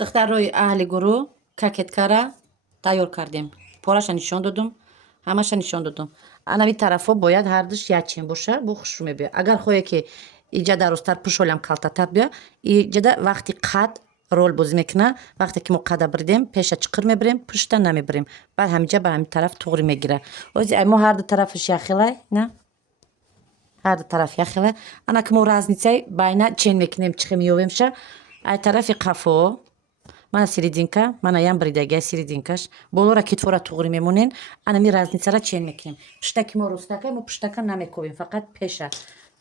духтарои аҳли гурӯҳ кокеткара тайёр кардем. Пораша нишон додум, ҳамаша нишон додум. Анави тарафо бояд ҳардуш якчен боша, бо хушрӯ мебиёд. Агар хоҳе ки иҷа дарозтар пушолям калтатар биё, иҷада вақти қад рол бозӣ мекуна. Вақте ки мо қада биридем, пеша чиқир мебирем, пушта намебирем. Баъд ҳамиҷа ба ҳамин тараф туғри мегира. Ози ай мо ҳарду тарафаш яхелай, на? Ҳарду тараф яхелай. Ана ки мо разницаи байна чен мекунем, чихе меёвемша. Ай тарафи қафо мана серединка, мана ям бридагия серединкаш. Болора китфора туғри мемонен, анами разницара чен мекунем. Пуштаки мо ростака, мо пуштака намекувем, фақат пеша.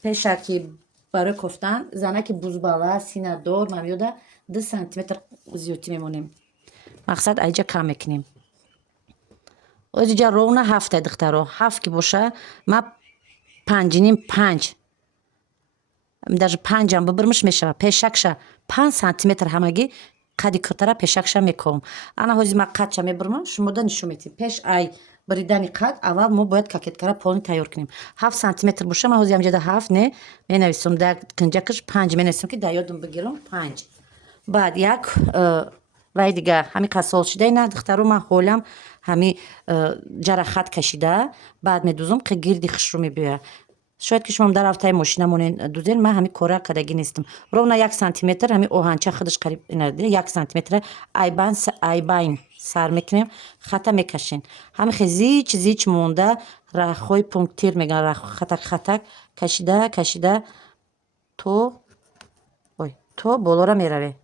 Пеша ки барои кофтан, занаки бузбала, синадор, мамёда 2 сантиметр зиёдтӣ мемонем. Мақсад айҷа кам мекунем. Оҷа ровна 7 духтаро. 7 ки боша, ма 5.5 даже 5 бибирмиш мешава. Пешакша 5 сантиметр ҳамагӣ қади кӯтара пешакша мекувам. Ана ҳози ма қадша мебирмам, шумода нишон медиҳем. Пеш ай биридани қад аввал мо бояд кокеткара полни тайёр кунем. 7 сантиметр боша, ма ҳози ҳамҷада 7 не менависам, дар кинҷакаш 5 менависам ки дар ёдам бигирам 5. Баъд як вай дига ҳами қасол шуда ина духтаро ма ҳолам ҳами ҷара хат кашида, баъд медузам ки гирди хушрӯ мебиёяд. Шояд ки шумо дар рафтаи мошина монен дузен, ма ҳами кора кардагӣ нестам. Ровна 1 сантиметр ҳами оҳанча худаш қариб 1 сантиметр айбайн сар мекунем, хата мекашем. Ҳами зич монда рахҳои пунктир мегӯянд, хатак кашида то болора меравем.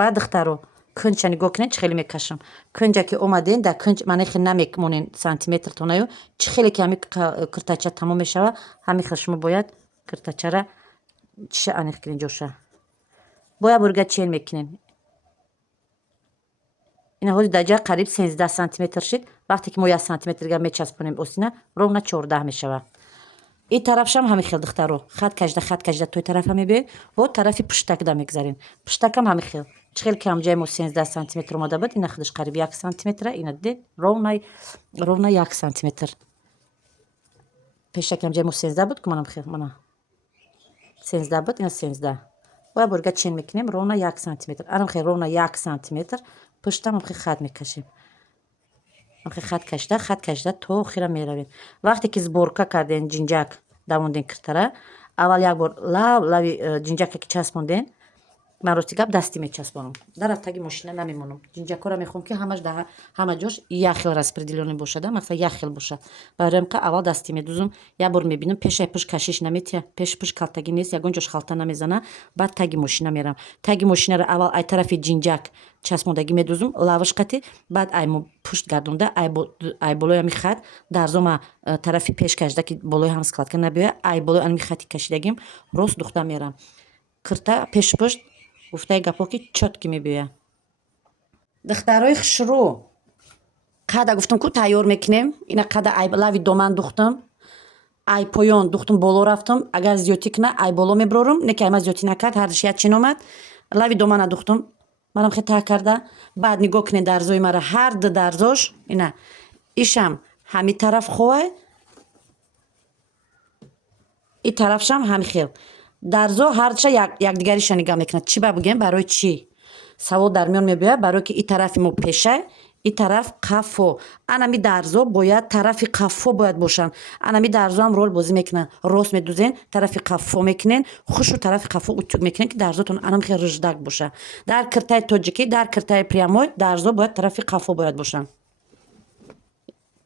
Баъд духтаро кунҷа нигоҳ кунед, чӣ хеле мекашам. Кунҷа ки омаден, дар кунҷ манахи намемонен сантиметр тонаю, чӣ хеле ки ҳами куртача тамом мешава, ҳами хел шумо бояд куртачара чиша аниқ кунед ҷоша. Бояд бурга чен мекунем. Ина ҳози даҷа қариб 13 сантиметр шид. Вақте ки мо 1 сантиметрга мечаспонем осина, ровна 14 мешава. ин тарафшам ҳами хел духтаро. Хат кашида той тарафа мебиёед, бо тарафи пуштакда мегзарем. Пуштакам ҳами хел. Чӣ хел ки ҳамҷаи мо 13 сантиметр омада буд, ина худаш қариб 1 сантиметра, ина дидед ровна 1 сантиметр. Пешак ҳамҷаи мо 13 буд, ки манам хел мана 13 буд, ина 13. Бояд бурга чен мекунем ровна 1 сантиметр. Анам хел ровна 1 сантиметр, пуштам хел хат мекашем. Хат кашида то охира меравем. Вақте ки сборка кардем ҷинҷак давондем киртара, аввал як бор лави ҷинҷака ки часпондем, ман рости гап дастӣ мечаспонам. Дар рафтаги мошина намемонам. Ҷинҷакҳоро мехоҳам ки ҳама ҷош якхел распределёне бошада, мақсад якхел боша. Барои ки аввал дастӣ медузам, як бор мебинам пешай пуш кашиш наметия, пеш пуш калтагӣ нест, ягон ҷош халта намезана, баъд таги мошина мерам. Таги мошинаро аввал ай тарафи ҷинҷак часпондагӣ медузам, лаваш қати, баъд ай мо пушт гардонда, ай болои ҳами хат дарзома тарафи пеш кашида ки болои ҳам складка набиёяд, ай болои ҳами хати кашидагим рост духта мерам. Кирта пеш пушт гуфтаи гапо ки чотки мебиёяд. Духтарои хушрӯ, қада гуфтам ку тайёр мекунем. Ина қада ай лави доман духтам, ай поён духтам, боло рафтам. Агар зиёдтӣ куна ай боло мебирорам, не ки ай ма зиёдтӣ накард, ҳардуш якчен омад. Лави домана духтам, манам хел тай карда. Баъд нигоҳ кунед дарзои мара, ҳарду дарзош ина ишам ҳами тараф хоҳай, и тарафшам ҳами хел. Дарзо ҳарша якдигариша нигоҳ мекунад. Чӣ ба бигӯям, барои чӣ? Савол дар миён мебиёяд, барое ки и тарафи мо пешай, и тараф қафо. Анами дарзо бояд тарафи қафо бояд бошанд. Анами дарзо ҳам рол бозӣ мекунанд. Рост медузен, тарафи қафо мекунен, хушу тарафи қафо утюг мекунен ки дарзотон анам хел риждак боша. Дар киртаи тоҷикӣ, дар киртаи прямой дарзо бояд тарафи қафо бояд бошанд.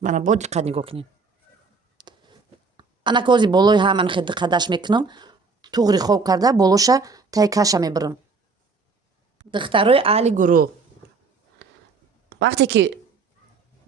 Мана бо диққат нигоҳ кунед. Ана ки ҳози болои ҳаман хел диққаташ мекунам, туғри хоб карда болоша таи каша мебирам. Духтарои аҳли гурӯҳ, вақте ки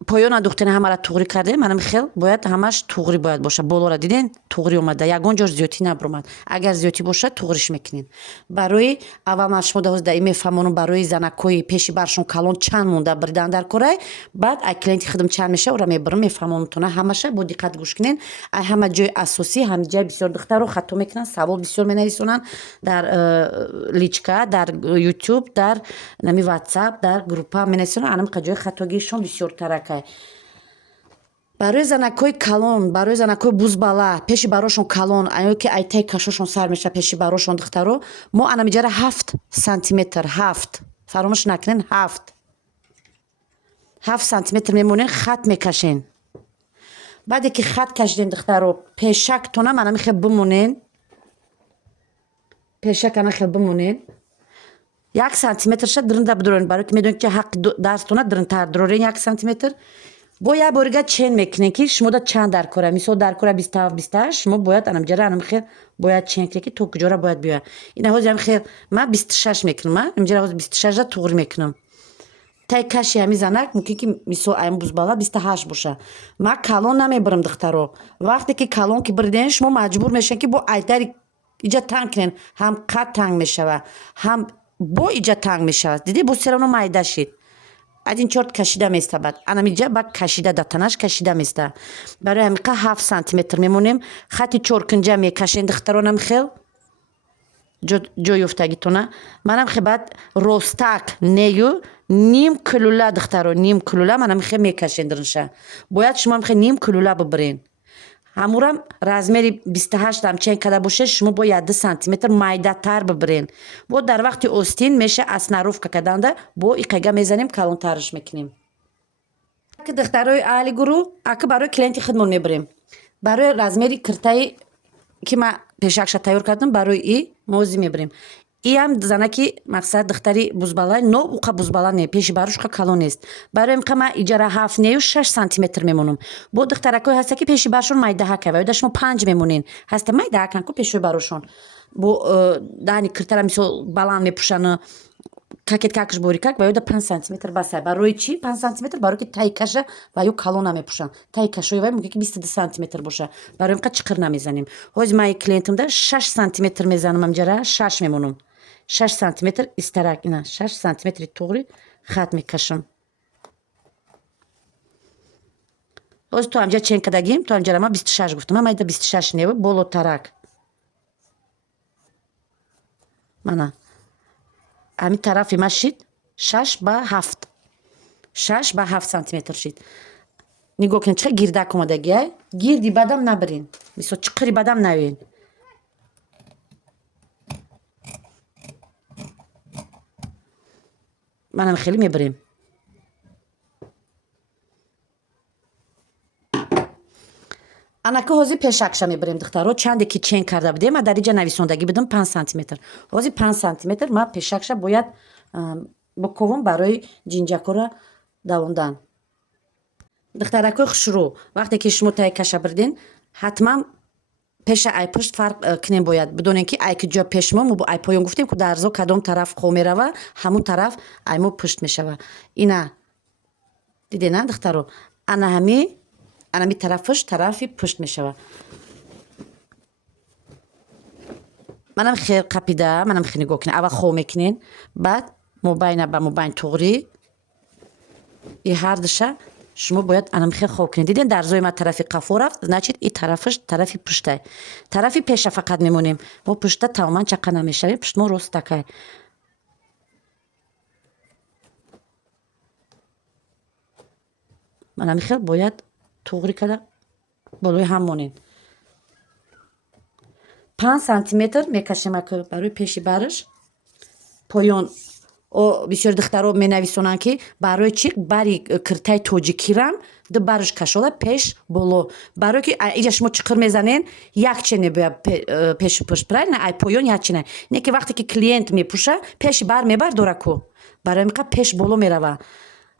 поёна духтани ҳамара туғри кардем, манам хел бояд ҳамаш туғри бояд боша. Болора диден туғри омада, ягон ҷош зиёдтӣ набиромад. Агар зиёдтӣ боша туғриш мекунем. Барои аввал ман шумо даҳоз даи мефаҳмонам барои занакҳои пеши баршон калон чанд монда биридан дар корай, баъд ай клиенти худам чанд меша, ора мебирам мефаҳмонатона ҳамаша бо диққат гӯш кунен. Ай ҳама ҷои асосӣ, ҳами ҷои бисёр духтаро хато мекунанд, савол бисёр менависонанд дар личка, дар ютуб, дар нами ватсап, дар группа менависонанд. Анам ҷои хатогиишон бисёртаракай. барои занакҳои калон, барои занакҳои бузбала, пеши барошон калон, айо ки айтаи кашошон сар меша пеши барошон духтаро, мо анамиҷара 7 сантиметр, 7, фаромӯш накунед, 7 сантиметр мемонен, хат мекашен. баъде ки хат кашиден духтаро, пешактона ана михел бимонен, пешак ана хел бимонен, 1 сантиметрша диринда бидорен, барои ки медонед ки ҳаққи дастона диринтар дорен 1 сантиметр. бо як борига чен мекунем ки шумода чанд даркора, мисол даркора 27-28, шумо бояд анамиҷара анамихел бояд чен кунем ки то куҷора бояд биёяд. ина ҳози амихел ман 26 мекунам, имиҷара ҳози 26 туғри мекунам. тай каши ҳами занак мумкин ки мисол айм бузбала 28 боша. ман калон намебирам духтаро. вақте ки калон ки бириден шумо маҷбур мешавед ки бо айдари иҷа танг кунен, ҳам қад танг мешавад, ҳам бо иҷа танг мешавад. диди бо серано майда шид. один чорт кашида места, бад анамиҷа ба кашида датанаш кашида места. барои ҳамиқа 7 сантиметр мемонем. хати чоркунҷа мекашен духтаро намхел ҷо ёфтагитона. манам хебад ростак нею ним килула духтаро, ним килула манам хе мекашен диринша. бояд шумо хе ним килула бибирен. ҳамурам размери 28 ҳамчен када боше, шумо бо 1 сантиметр майдатар бибирен. бо дар вақти остин меша аснаровка карданда бо иқега мезанем, калонтараш мекунем. ки духтарои аҳли гурӯҳ аки барои клиенти хидмон мебирем. барои размери киртаи ки ман пешакша тайёр кардам, барои и мози мебирем. и ҳам занаки мақсад духтари бузбала, но уқа бузбала не, пеши барош уқа калон нест. барои ин ма иҷара 7 нею 6 сантиметр мемонам. бо духтаракҳое ҳаста ки пеши барошон майдаҳака ва ёда шумо 5 мемонен, ҳаста майдаҳакан ку пешои барошон. бо даҳни киртара мисол баланд мепӯшанд, какеткакаш борикак ва ёда 5 сантиметр басай. барои чӣ 5 сантиметр? барои ки таи каша ва ё калон намепӯшанд. таи кашои вай мумкин ки 22 сантиметр боша. барои ин чиқир намезанем. ҳози ман клиентимда 6 сантиметр мезанам, амҷара 6 мемонам. 6 сантиметр истарак, ина 6 сантиметри туғри хат мекашам. ҳози то амҷа чен кардагим, то амҷара ман 26 гуфтам, ман майда 26 нева болотарак. мана ҳами тарафи ман шид 6 ба 7, 6 ба 7 сантиметр шид. нигоҳ кунед чиқар гирдак омадаги, ай гирди бадам набирин, мисол чиқири бадам навен. манам хеле мебирем. анаки ҳозир пешакша мебирем духтаро, чанде ки чен карда будем, дар иҷа нависондагӣ будам 5 сантиметр. ҳозир 5 сантиметр ман пешакша бояд бикувам барои ҷинҷакора давондан. духтаракҳои хушрӯ, вақте ки шумо таи каша бирден, ҳатман пеша ай пушт фарқ кунем бояд. бидонем ки ай ки ҷо пешмо мо бо ай поён гуфтем ки дар зо кадом тараф қо мерава, ҳамун тараф аймо пушт мешава. ина дидена духтаро, ана ҳами тарафаш тарафи пушт мешава. манам хел қапида, манам хел нигоҳ кунед. аввал хо мекунен, баъд мобайна ба мобайн туғри и ҳардуша шумо бояд анам хел хо кунед. диден дар зои ма тарафи қафо рафт, значит и тарафаш тарафи пуштай. тарафи пеша фақат мемонем. мо пушта тамоман чақа намешавем, пуштмо ростакай. манам хел бояд туғри када болои ҳам монен. 5 сантиметр мекашем ака барои пеши бараш. поён бисёри духтаро менависонанд ки барои чӣ бари киртаи тоҷикирам ду бараш кашода пеш боло. барое ки иҷа шумо чиқир мезанен, якчен мебояд пеши пушт, правильно? ай поён якчена. не ки вақте ки клиент мепӯша пеши бар мебардора ку. барои ин пеш боло мерава.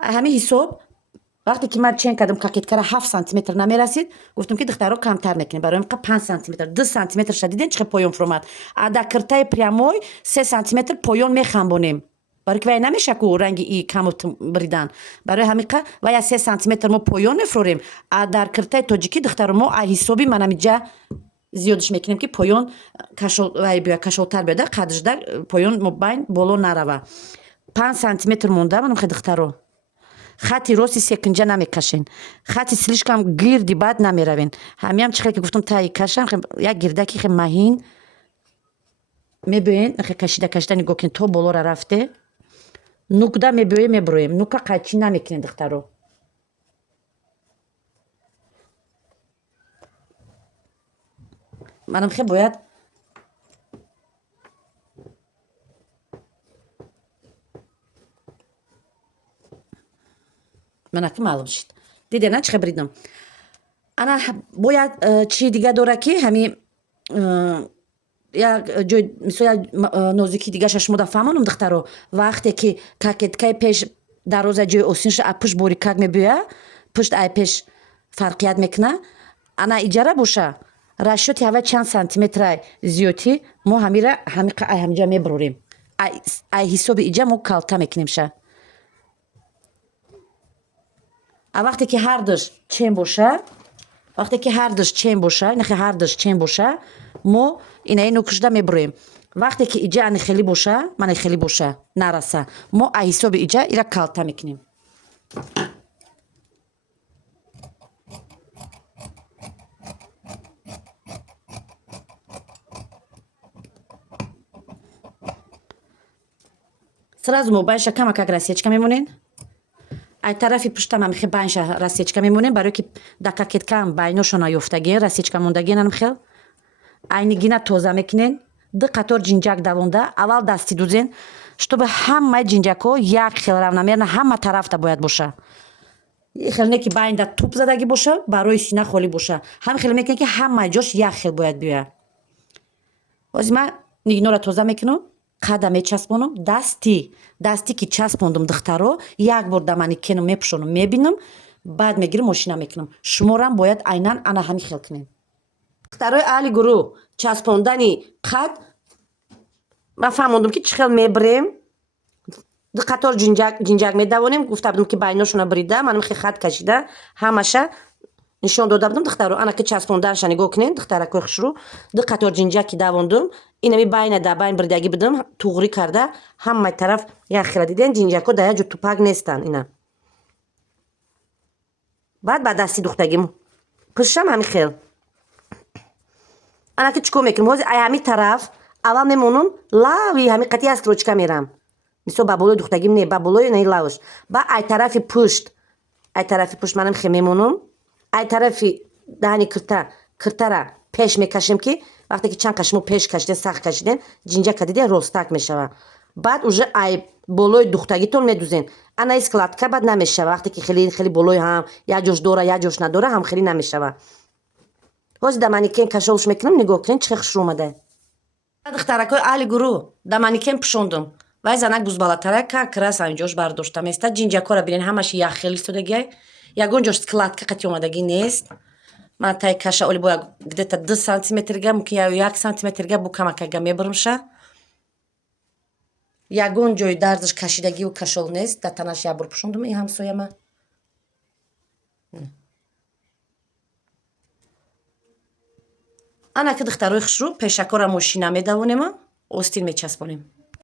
ҳамин ҳисоб вақте ки ман чен кардам какеткара 7 сантиметр намерасид, гуфтам ки духтаро камтар мекунем. барои ин 5 сантиметр, 2 сантиметр шадиден чиқар поён фуромад. ада киртаи прямой 3 сантиметр поён мехамбонем. барои ки вай намеша ку ранги и каму биридан. барои ҳамиқа вай 3 сантиметр мо поён мефурорем. а дар киртаи тоҷикӣ духтаро мо ай ҳисоби манамиҷа зиёдаш мекунем ки поён кашолтар биёда, қадришда поён мобайн боло нарава. 5 сантиметр монда манам хе духтаро. хати рости секунҷа намекашен. хати слишком гирди бад намеравен. ҳамиам чиқар ки гуфтам таи кашам як гирдаки хе маҳин мебоен хе кашида нигоҳ кунед то болора рафте. нукда мебоем меброем. нука қайчӣ намекунед духтаро. манам хе бояд манаки маълум шид. Дидена чӣ хабридам. Ана бояд чӣ дига дора ки ҳами як ҷой мисол як нозуки дигаша шумо да фаҳмонам духтаро вақте ки кокеткаи пеш дароза ҷои осин шуда а пушт борикак мебиёя пушт ай пеш фарқият мекуна ана иҷара боша расчёти ҳава чанд сантиметрай зиёдӣ мо ҳамира ай ҳамиҷа мебурорем ай ҳисоби иҷа мо калта мекунем ша а вақте ки ҳар душ чен боша вақте ки ҳар душ чен боша инахи ҳар душ чен боша мо инаи нӯкушда мебуроем вақте ки иҷа ани хеле боша мани хеле боша нараса мо ай ҳисоби иҷа ира калта мекунем сразу мо байша камакак расечка мемонем ай тарафи пуштам амихе байша расечка мемонем барое ки да кокеткаам байношона ёфтагиен расечка мондагиен анамхел айнигина тоза мекунен ду қатор ҷинҷак давонда аввал дасти дузен чтобы ҳамаи ҷинҷакҳо як хел равномерно ҳама тарафта бояд боша хел не ки байнда туп задагӣ боша барои сина холӣ боша ҳам хел мекунем ки ҳамаи ҷош як хел бояд биёяд ҳозир ман нигиноро тоза мекунам қада мечаспонам дасти ки часпондам духтаро як бор да манекеном мепӯшонам мебинам баъд мегирам мошина мекунам шуморам бояд айнан ана ҳамин хел кунем духтарои аҳли гурӯҳ часпондани қад ман фаҳмондам ки чӣ хел мебирем ду қатор ҷинҷак медавонем гуфта будам ки байношона бирида манам хе хат кашида ҳамаша нишон дода будам духтаро ана ки часпонданша нигоҳ кунед духтаракои хушрӯ ду қатор ҷинҷаки давондум инами байна да байн биридагӣ будам туғрӣ карда ҳамаи тараф як хела дидем ҷинҷакҳо да як ҷо тупак нестанд ина баъд ба дасти духтагим пӯшам ҳамин хел ана ки чӣ кор мекунам ҳозир ай ҳамин тараф аввал мемонам лави ҳамин қати як строчка мерам мисол ба болои духтагим не ба болои наи лавш ба ай тарафи пушт манам хе мемонам ай тарафи даҳани киртара пеш мекашем ки вақте ки чанд кашимо пеш кашиден сахт кашиден ҷинҷака диден ростак мешава баъд уже ай болои духтагитон медузен ана и складка баъд намешава вақте ки хеле болои ҳам як ҷош дора як ҷош надора ҳам хеле намешава ҳозир да манекен кашолш мекунам нигоҳ кунед чӣ хел хушрӯ омада духтаракои аҳли гурӯҳ да манекен пӯшондам вай занак бузбалатара как раз ҳаминҷош бардоштам еста ҷинҷакҳоро бинед ҳамааш як хел истодагиай ягон ҷош складка қати омадагӣ нест ман таи каша оли боя где-то 2 сантиметрга мумкин я 1 сантиметрга бу камакага мебуримша ягон ҷои дардаш кашидагиву кашол нест да танаш як бор пӯшондум и ҳамсояма ана ки духтарои хушрӯ пешакора мошина медавонема остин мечаспонем